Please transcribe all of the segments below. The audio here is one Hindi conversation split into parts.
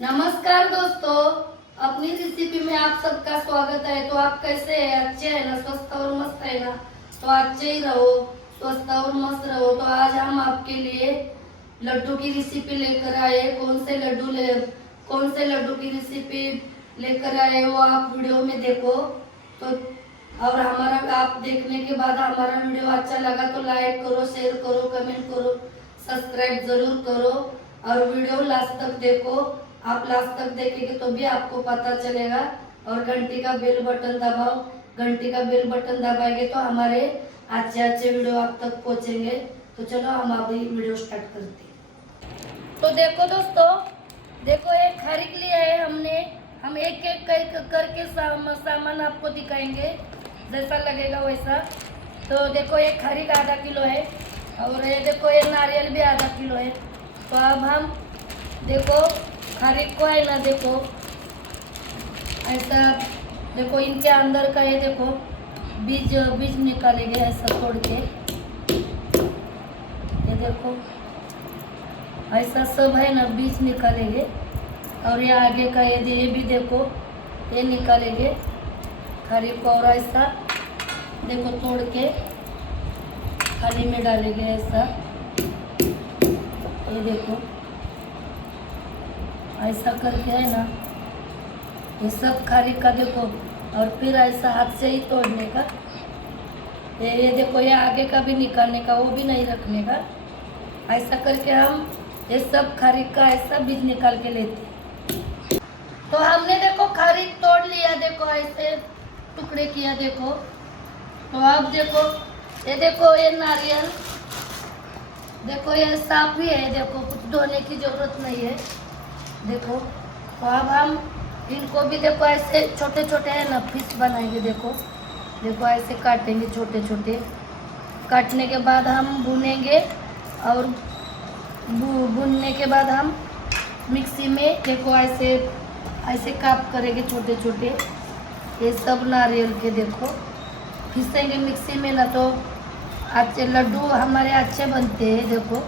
नमस्कार दोस्तों, अपनी रेसिपी में आप सबका स्वागत है। तो आप कैसे हैं? अच्छे हैं ना? स्वस्थ और मस्त है ना? तो अच्छे ही रहो, स्वस्थ और मस्त रहो। तो आज हम आपके लिए लड्डू की रेसिपी लेकर आए। कौन से लड्डू की रेसिपी लेकर आए वो आप वीडियो में देखो। तो और हमारा आप देखने के बाद हमारा वीडियो अच्छा लगा तो लाइक करो, शेयर करो, कमेंट करो, सब्सक्राइब जरूर करो और वीडियो लास्ट तक देखो। आप लास्ट तक देखेंगे तो भी आपको पता चलेगा। और घंटी का बेल बटन दबाओ। घंटी का बेल बटन दबाएंगे तो हमारे अच्छे अच्छे वीडियो आप तक पहुंचेंगे। तो चलो हम अभी वीडियो स्टार्ट करते हैं। तो देखो दोस्तों, देखो एक खारिक लिया है हमने। हम एक एक करके सामान आपको दिखाएंगे, जैसा लगेगा वैसा। तो देखो एक खारिक आधा किलो है और ये देखो ये नारियल भी आधा किलो है। तो अब हम देखो खारिक को है ना, देखो ऐसा देखो इनके अंदर का ये देखो बीज बीज निकालेंगे ऐसा तोड़ के। ये देखो ऐसा सब है ना, बीज निकालेंगे। और ये आगे का ये भी देखो ये निकालेंगे खारिक को। और ऐसा देखो तोड़ के थाली में डालेंगे ऐसा। ये देखो ऐसा करके है ना, ये सब खारिक का देखो। और फिर ऐसा हाथ से ही तोड़ने का। ये देखो ये आगे का भी निकालने का, वो भी नहीं रखने का। ऐसा करके हम ये सब खारिक का ऐसा बीज निकाल के लेते। तो हमने देखो खारिक तोड़ लिया, देखो ऐसे टुकड़े किया देखो। तो अब देखो ये नारियल देखो ये साफ ही है, देखो कुछ धोने की जरूरत नहीं है देखो। तो अब हम इनको भी देखो ऐसे छोटे छोटे है ना पीस बनाएंगे। देखो ऐसे काटेंगे छोटे छोटे। काटने के बाद हम भूनेंगे और भूनने के बाद हम मिक्सी में देखो ऐसे काप करेंगे छोटे छोटे। ये सब नारियल के देखो पीसेंगे मिक्सी में ना, तो अच्छे लड्डू हमारे अच्छे बनते हैं देखो।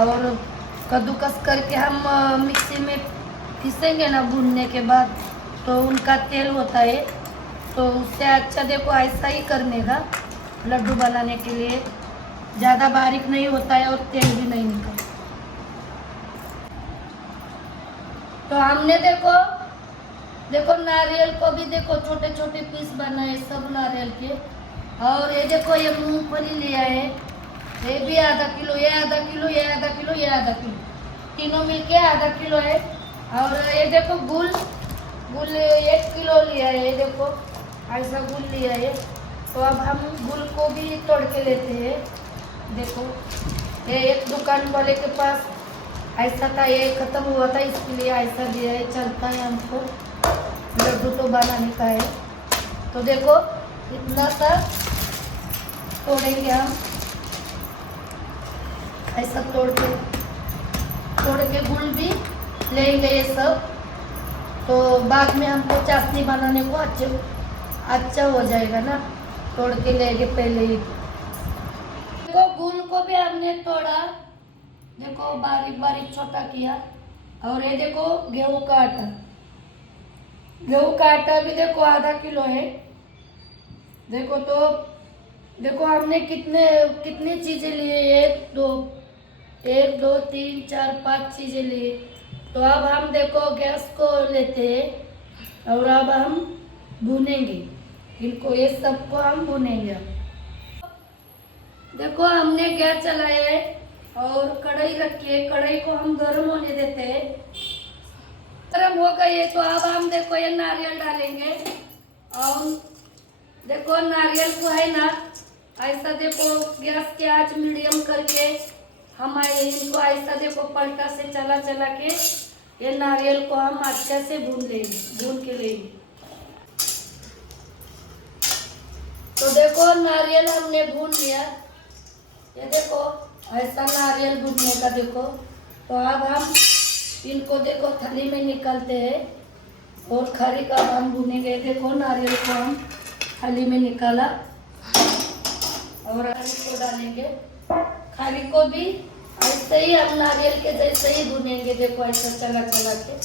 और कद्दूकस करके हम मिक्सी में पीसेंगे ना भूनने के बाद, तो उनका तेल होता है। तो उससे अच्छा देखो ऐसा ही करने का लड्डू बनाने के लिए। ज़्यादा बारीक नहीं होता है और तेल भी नहीं निकलता। तो हमने देखो नारियल को भी देखो छोटे छोटे पीस बनाए सब नारियल के। और ये देखो ये मूंगफली लिया है, ये भी आधा किलो, ये आधा किलो, ये आधा किलो, ये आधा किलो, तीनों मिलके आधा किलो है। और ये देखो गुल 1 किलो लिया है, ये देखो ऐसा गुल लिया है। तो अब हम गुल को भी तोड़ के लेते हैं। देखो ये एक दुकान वाले के पास ऐसा था, ये खत्म हुआ था, इसके लिए ऐसा दिया है। चलता है हमको लड्डू तो बनाने का है। तो देखो इतना सा तोड़ेंगे हम, ऐसा तोड़ के गुड़ भी लेंगे ये सब। तो बाद में हमको चाशनी बनाने को अच्छा हो जाएगा ना, तोड़ के लेंगे पहले ही। देखो गुड़ को भी हमने तोड़ा, देखो बारीक बारीक छोटा किया। और ये देखो गेहूं का आटा भी देखो आधा किलो है देखो। तो देखो हमने कितनी चीजें लिए, 1 2 3 4 5 चीजें लिए। तो अब हम देखो गैस को लेते हैं और अब हम भूनेंगे इनको, ये सबको हम भूनेंगे। देखो हमने गैस चलाया है और कढ़ाई रखी है। कढ़ाई को हम गर्म होने देते हैं। गर्म हो गई है तो अब हम देखो ये नारियल डालेंगे। और देखो नारियल को है ना ऐसा देखो गैस की आंच मीडियम करके हम इनको ऐसा देखो पलटा से चला के ये नारियल को हम अच्छे से भून के लेंगे। तो देखो नारियल हमने भून लिया, ये देखो ऐसा नारियल भूनने का देखो। तो अब हम इनको देखो थाली में निकालते हैं और खारिक का हम भूनेंगे। देखो नारियल को हम थाली में निकाला और खारिक को डालेंगे। खारिक को भी ऐसे ही हम नारियल के जैसे ही भुनेंगे, देखो ऐसा चला चला के।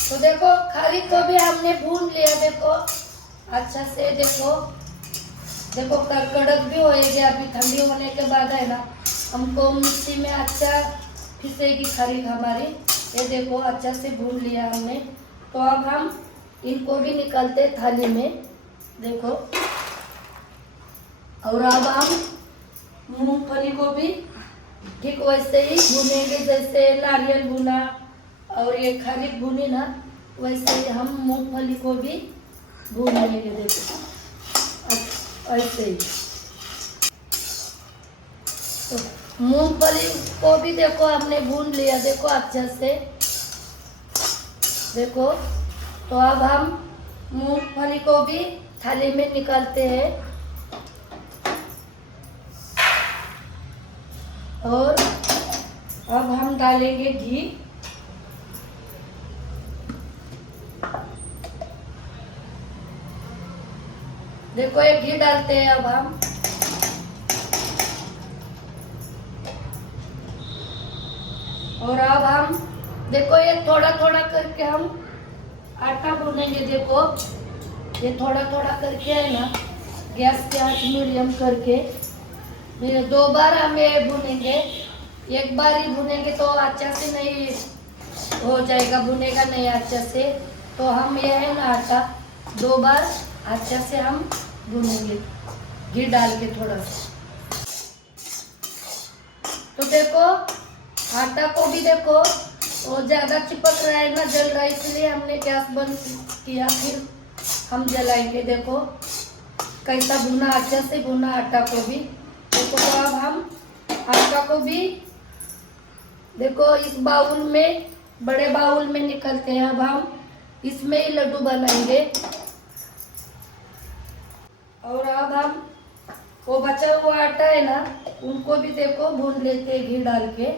तो देखो खारी को भी हमने भून लिया, देखो अच्छा से। देखो देखो कड़क भी होएगी, अभी ठंडी होने के बाद है ना हमको मिक्सी में अच्छा पिसेगी खारी हमारी। ये देखो अच्छा से भून लिया हमने। तो अब हम इनको भी निकालते थाली में, देखो। और अब हम मूंगफली को भी ठीक वैसे ही भुनेंगे जैसे नारियल भुना और ये खारी भुनी ना, वैसे ही हम मूंगफली को भी भून लेंगे, देखो ऐसे ही। तो मूंगफली को भी देखो हमने भून लिया, देखो अच्छे से, देखो। तो अब हम मूंगफली को भी थाली में निकालते हैं और अब हम डालेंगे घी। देखो ये घी डालते हैं अब हम। और अब हम देखो ये थोड़ा थोड़ा करके हम आटा भूनेंगे, देखो ये थोड़ा थोड़ा करके है ना, गैस के आंच मीडियम करके। दो बार हम ये भुनेंगे, एक बार ही भुनेंगे तो अच्छा से नहीं हो जाएगा, भुनेगा नहीं अच्छा से। तो हम ये है ना आटा दो बार अच्छा से हम भुनेंगे घी डाल के थोड़ा सा। तो देखो आटा को भी देखो वो ज़्यादा चिपक रहा है ना, जल रहा है, इसलिए हमने गैस बंद किया, फिर हम जलाएंगे। देखो कैसा भुना, अच्छा से भुना आटा को भी। देखो तो अब हम आटा को भी देखो इस बाउल में, बड़े बाउल में निकलते हैं। अब हम इसमें ही लड्डू बनाएंगे। और अब हम वो बचा हुआ आटा है ना, उनको भी देखो भून लेते हैं घी डाल के।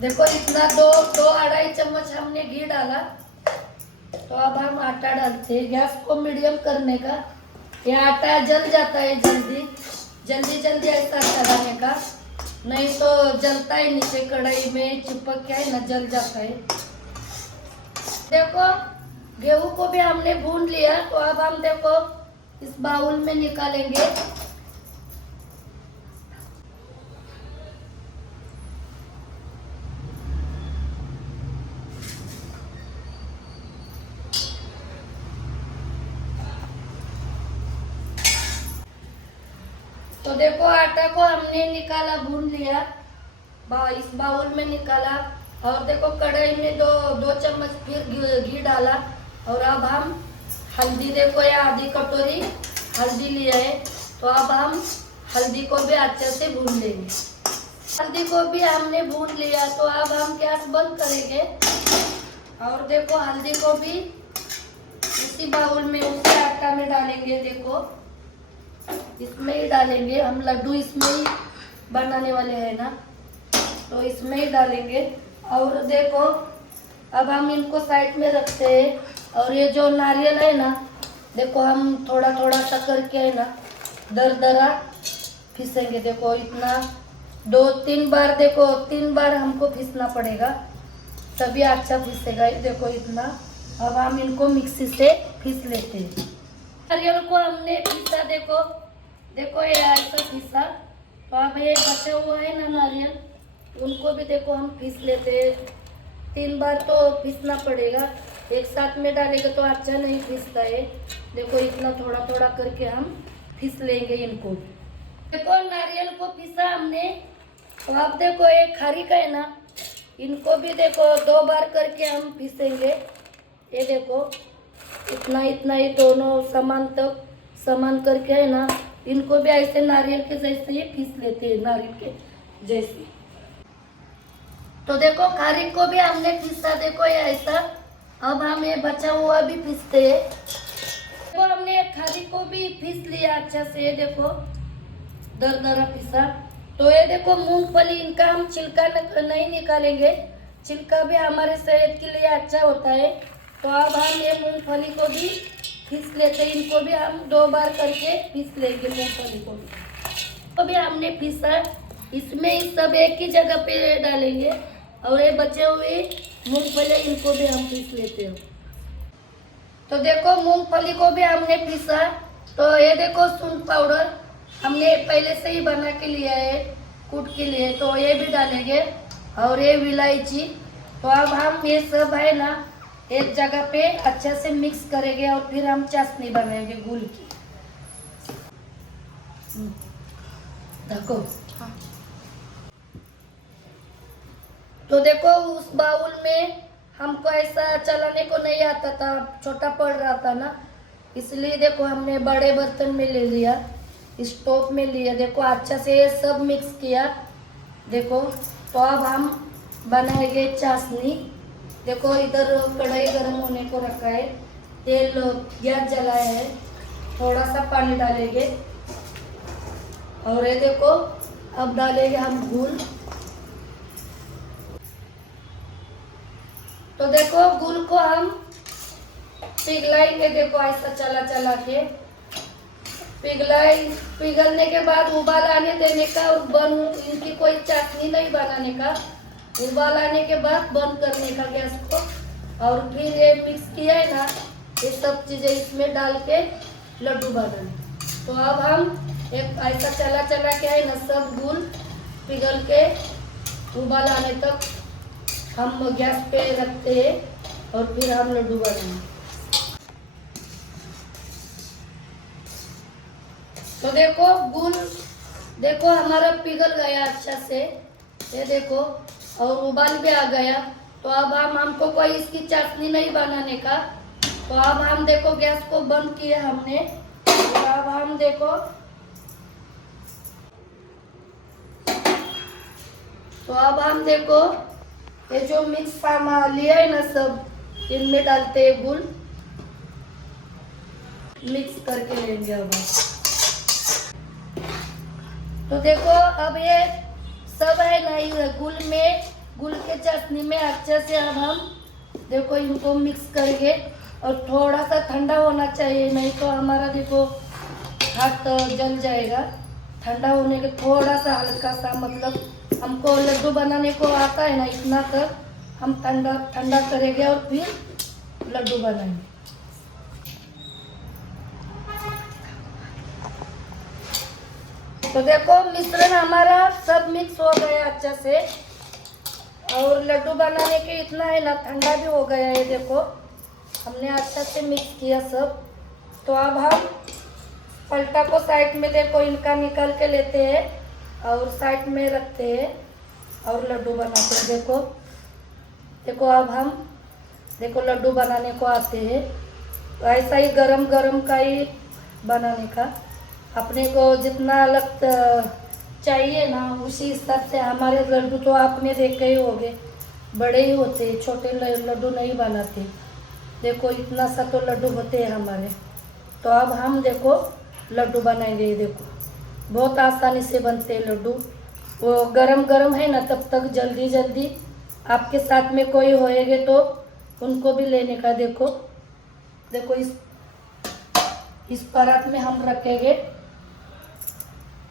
देखो इतना दो अढ़ाई चम्मच हमने घी डाला। तो अब हम आटा डालते हैं, गैस को मीडियम करने का। ये आटा जल जाता है जल्दी जल्दी जल्दी, ऐसा चलाने का, नहीं तो जलता है नीचे कढ़ाई में, चिपक के है ना जल जाता है। देखो गेहूं को भी हमने भून लिया। तो अब हम देखो इस बाउल में निकालेंगे। तो देखो आटा को हमने निकाला, भून लिया, इस बाउल में निकाला। और देखो कढ़ाई में दो चम्मच फिर घी डाला। और अब हम हल्दी, देखो ये आधी कटोरी हल्दी लिया है। तो अब हम हल्दी को भी अच्छे से भून लेंगे। हल्दी को भी हमने भून लिया। तो अब हम गैस बंद करेंगे। और देखो हल्दी को भी उसी बाउल में, उसी आटा में डालेंगे। देखो इसमें ही डालेंगे, हम लड्डू इसमें ही बनाने वाले हैं ना, तो इसमें ही डालेंगे। और देखो अब हम इनको साइड में रखते हैं। और ये जो नारियल है ना, देखो हम थोड़ा थोड़ा सा करके है ना दरदरा पीसेंगे। देखो इतना 2-3 बार, देखो 3 बार हमको पीसना पड़ेगा, तभी अच्छा पीसेगा। देखो इतना। अब हम इनको मिक्सी से पीस लेते हैं। नारियल को हमने पीसा, देखो देखो ये ऐसा पीसा। तो अब ये बचा हुआ है ना नारियल, उनको भी देखो हम पीस लेते हैं। 3 बार तो पीसना पड़ेगा, एक साथ में डालेंगे तो अच्छा नहीं पीसता है। देखो इतना थोड़ा थोड़ा करके हम पीस लेंगे इनको। देखो नारियल को पीसा हमने। तो अब देखो ये खारी का है ना, इनको भी देखो 2 बार करके हम पीसेंगे। ये देखो इतना इतना ही दोनों समान करके है ना, इनको भी ऐसे नारियल के जैसे ही पीस लेते हैं, नारियल के जैसे। तो देखो खारी को भी हमने पीसा, देखो ये ऐसा। अब हम ये बचा हुआ भी पीसते हैं। देखो हमने खारी को भी पीस लिया अच्छा से, देखो दरदरा पीसा। तो ये देखो मूंगफली, इनका हम छिलका नहीं निकालेंगे, छिलका भी हमारे सेहत के लिए अच्छा होता है। तो अब हम ये मूंगफली को भी पीस लेते हैं। इनको भी हम 2 बार करके पीस लेंगे। मूंगफली को भी हमने पीसा, इसमें ही सब एक ही जगह पे डालेंगे और ये बचे हुए मूंगफली इनको भी हम पीस लेते हैं। तो देखो मूंगफली को भी हमने पीसा। तो ये देखो सूंठ पाउडर हमने पहले से ही बना के लिया है, कूट के लिए, तो ये भी डालेंगे और ये इलायची। तो अब हम ये सब है ना एक जगह पे अच्छे से मिक्स करेंगे और फिर हम चाशनी बनाएंगे गुड़ की। देखो तो देखो उस बाउल में हमको ऐसा चलाने को नहीं आता था, छोटा पड़ रहा था ना, इसलिए देखो हमने बड़े बर्तन में ले लिया, स्टोव में लिया। देखो अच्छा से ये सब मिक्स किया। देखो तो अब हम बनाएंगे चाशनी। देखो इधर कढ़ाई गर्म होने को रखा है, तेल गैस जलाया है, थोड़ा सा पानी डालेंगे और ये देखो अब डालेंगे हम गुड़। तो देखो गुड़ को हम पिघलाएंगे। देखो ऐसा चला चला के पिघलने के बाद उबाल आने देने का और इनकी कोई चाशनी नहीं बनाने का। उबाल आने के बाद बंद करने का गैस को और फिर ये मिक्स किया है ना, ये सब चीजें इसमें डाल के लड्डू बनाने। तो अब हम एक ऐसा चला चला के है ना सब गुड़ पिघल के उबाल आने तक हम गैस पे रखते हैं और फिर हम लड्डू बनाएंगे। तो देखो गुड़ देखो हमारा पिघल गया अच्छा से, ये देखो और उबाल भी आ गया। तो अब हमको कोई इसकी चाशनी नहीं बनाने का। तो अब हम देखो गैस को बंद किया हमने। तो अब हम देखो ये जो मिक्स सामान लिया है ना सब इनमें डालते हैं गुड़, मिक्स करके लेंगे अब। तो देखो अब ये सब है ना ये गुड़ के चाशनी में अच्छे से अब हम देखो इनको मिक्स करेंगे और थोड़ा सा ठंडा होना चाहिए, नहीं तो हमारा देखो हाथ जल जाएगा। ठंडा होने के थोड़ा सा हल्का सा मतलब हमको लड्डू बनाने को आता है ना इतना तक हम ठंडा करेंगे और फिर लड्डू बनाएंगे। तो देखो मिश्रण हमारा सब मिक्स हो गया अच्छा से और लड्डू बनाने के इतना है ना ठंडा भी हो गया है। देखो हमने अच्छा से मिक्स किया सब। तो अब हम पलटा को साइड में देखो इनका निकाल के लेते हैं और साइड में रखते हैं और लड्डू बनाते हैं। देखो देखो अब हम देखो लड्डू बनाने को आते हैं। तो ऐसा ही गरम गरम का ही बनाने का, अपने को जितना अलग चाहिए ना उसी हिसाब से। हमारे लड्डू तो आपने देखे ही होंगे, बड़े ही होते हैं, छोटे लड्डू नहीं बनाते। देखो इतना सा तो लड्डू होते हैं हमारे। तो अब हम देखो लड्डू बनाएंगे। देखो बहुत आसानी से बनते हैं लड्डू। वो गरम गरम है ना तब तक जल्दी जल्दी आपके साथ में कोई होएगे तो उनको भी लेने का। देखो देखो इस परात में हम रखेंगे।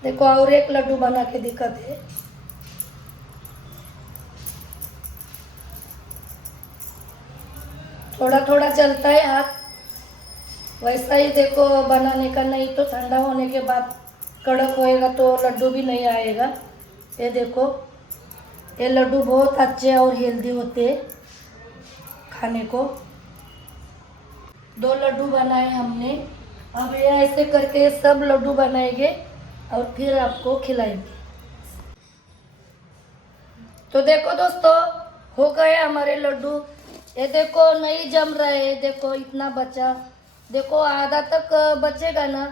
देखो और एक लड्डू बना के दिखाते हैं। थोड़ा थोड़ा चलता है हाथ, वैसा ही देखो बनाने का, नहीं तो ठंडा होने के बाद कड़क होएगा तो लड्डू भी नहीं आएगा। ये देखो ये लड्डू बहुत अच्छे और हेल्दी होते हैं खाने को। 2 लड्डू बनाए हमने। अब ये ऐसे करके सब लड्डू बनाएंगे और फिर आपको खिलाएंगे। तो देखो दोस्तों हो गए हमारे लड्डू। ये देखो नहीं जम रहे, देखो इतना बचा। देखो आधा तक बचेगा ना,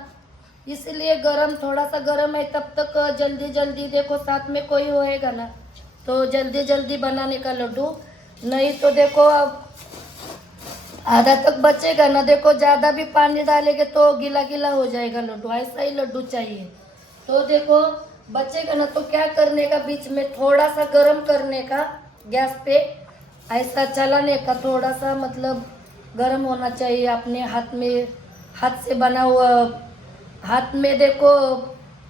इसलिए गरम थोड़ा सा गरम है तब तक जल्दी जल्दी देखो साथ में कोई होएगा ना तो जल्दी जल्दी बनाने का लड्डू। नहीं तो देखो अब आधा तक बचेगा ना, देखो ज़्यादा भी पानी डालेंगे तो गीला गीला हो जाएगा लड्डू। ऐसा ही लड्डू चाहिए। तो देखो बचेगा ना तो क्या करने का, बीच में थोड़ा सा गरम करने का गैस पे ऐसा चलाने का थोड़ा सा मतलब गर्म होना चाहिए। अपने हाथ में, हाथ से बना हुआ, हाथ में देखो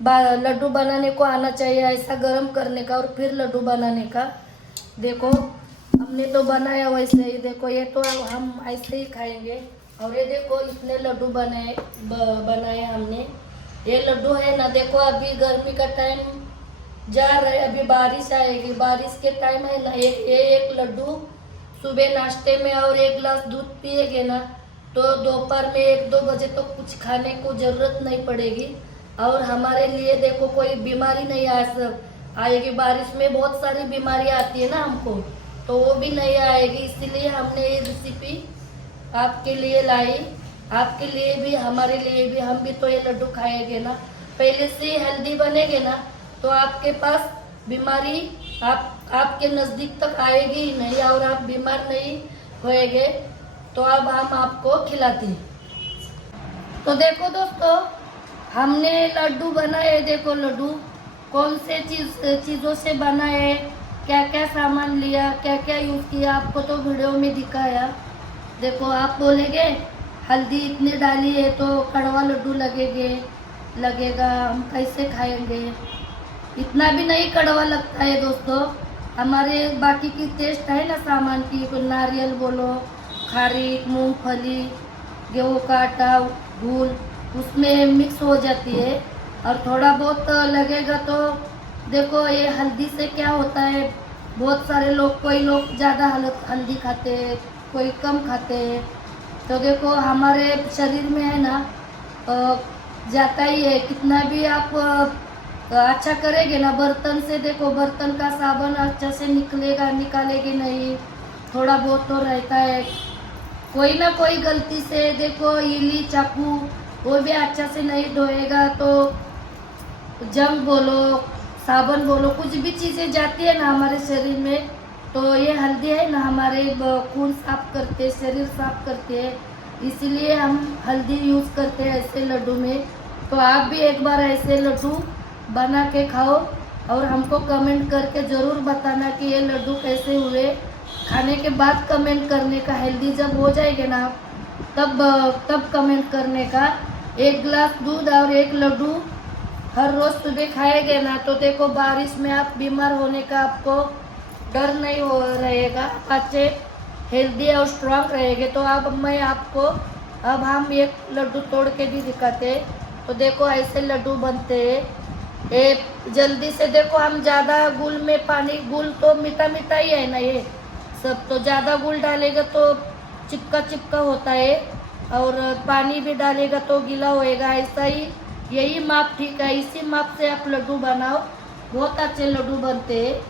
लड्डू बनाने को आना चाहिए, ऐसा गर्म करने का और फिर लड्डू बनाने का। देखो हमने तो बनाया वैसे ही, देखो ये तो हम ऐसे ही खाएंगे। और ये देखो इतने लड्डू बनाए हमने। ये लड्डू है ना, देखो अभी गर्मी का टाइम जा रहा है, अभी बारिश आएगी, बारिश के टाइम है ना, एक लड्डू सुबह नाश्ते में और एक गिलास दूध पिएगे ना तो दोपहर में 1-2 बजे तो कुछ खाने को जरूरत नहीं पड़ेगी। और हमारे लिए देखो कोई बीमारी नहीं आएगी। बारिश में बहुत सारी बीमारी आती है ना हमको, तो वो भी नहीं आएगी। इसीलिए हमने ये रेसिपी आपके लिए लाई, आपके लिए भी हमारे लिए भी। हम भी तो ये लड्डू खाएंगे ना, पहले से हेल्दी बनेंगे ना तो आपके पास बीमारी आपके नज़दीक तक आएगी ही नहीं और आप बीमार नहीं होएंगे। तो अब हम आपको खिलाते हैं। तो देखो दोस्तों, हमने लड्डू बनाए। देखो लड्डू कौन से चीज़ों से बनाए, क्या क्या सामान लिया, क्या क्या यूज़ किया, आपको तो वीडियो में दिखाया। देखो आप बोलेंगे हल्दी इतनी डाली है तो कड़वा लड्डू लगेगा, हम कैसे खाएंगे। इतना भी नहीं कड़वा लगता है दोस्तों। हमारे बाकी की टेस्ट है ना सामान की, कोई नारियल बोलो, खारीक, मूंगफली, गेहूं का आटा, घूल उसमें मिक्स हो जाती है और थोड़ा बहुत लगेगा। तो देखो ये हल्दी से क्या होता है, बहुत सारे लोग, कोई लोग ज़्यादा हल्दी खाते हैं, कोई कम खाते हैं। तो देखो हमारे शरीर में है ना जाता ही है। कितना भी आप अच्छा करेंगे ना बर्तन से, देखो बर्तन का साबुन अच्छा से निकालेगी नहीं, थोड़ा बहुत तो रहता है। कोई ना कोई गलती से देखो इली चाकू वो भी अच्छा से नहीं धोएगा तो जंग बोलो, साबुन बोलो, कुछ भी चीज़ें जाती है ना हमारे शरीर में। तो ये हल्दी है ना हमारे खून साफ करते, शरीर साफ करते हैं, इसीलिए हम हल्दी यूज़ करते हैं ऐसे लड्डू में। तो आप भी एक बार ऐसे लड्डू बना के खाओ और हमको कमेंट करके ज़रूर बताना कि ये लड्डू कैसे हुए। खाने के बाद कमेंट करने का, हेल्दी जब हो जाएंगे ना तब कमेंट करने का। 1 गिलास दूध और 1 लड्डू हर रोज़ सुबह खाएंगे ना तो देखो बारिश में आप बीमार होने का आपको डर नहीं हो रहेगा, अच्छे हेल्दी और स्ट्रांग रहेंगे। तो अब हम एक लड्डू तोड़ के भी दिखाते हैं। तो देखो ऐसे लड्डू बनते हैं। ये जल्दी से देखो, हम ज़्यादा गुल में पानी, गुल तो मीठा मीठा ही है ना ये सब, तो ज़्यादा गुल डालेगा तो चिपका चिपका होता है और पानी भी डालेगा तो गीला होएगा। ऐसा ही यही माप ठीक है, इसी माप से आप लड्डू बनाओ, बहुत अच्छे लड्डू बनते हैं।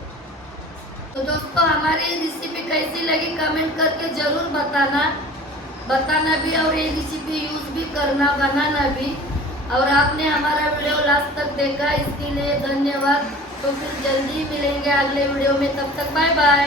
तो दोस्तों हमारी रेसिपी कैसी लगी कमेंट करके ज़रूर बताना भी और ये रेसिपी यूज़ भी करना, बनाना भी। और आपने हमारा वीडियो लास्ट तक देखा इसके लिए धन्यवाद। तो फिर जल्दी मिलेंगे अगले वीडियो में, तब तक बाय बाय।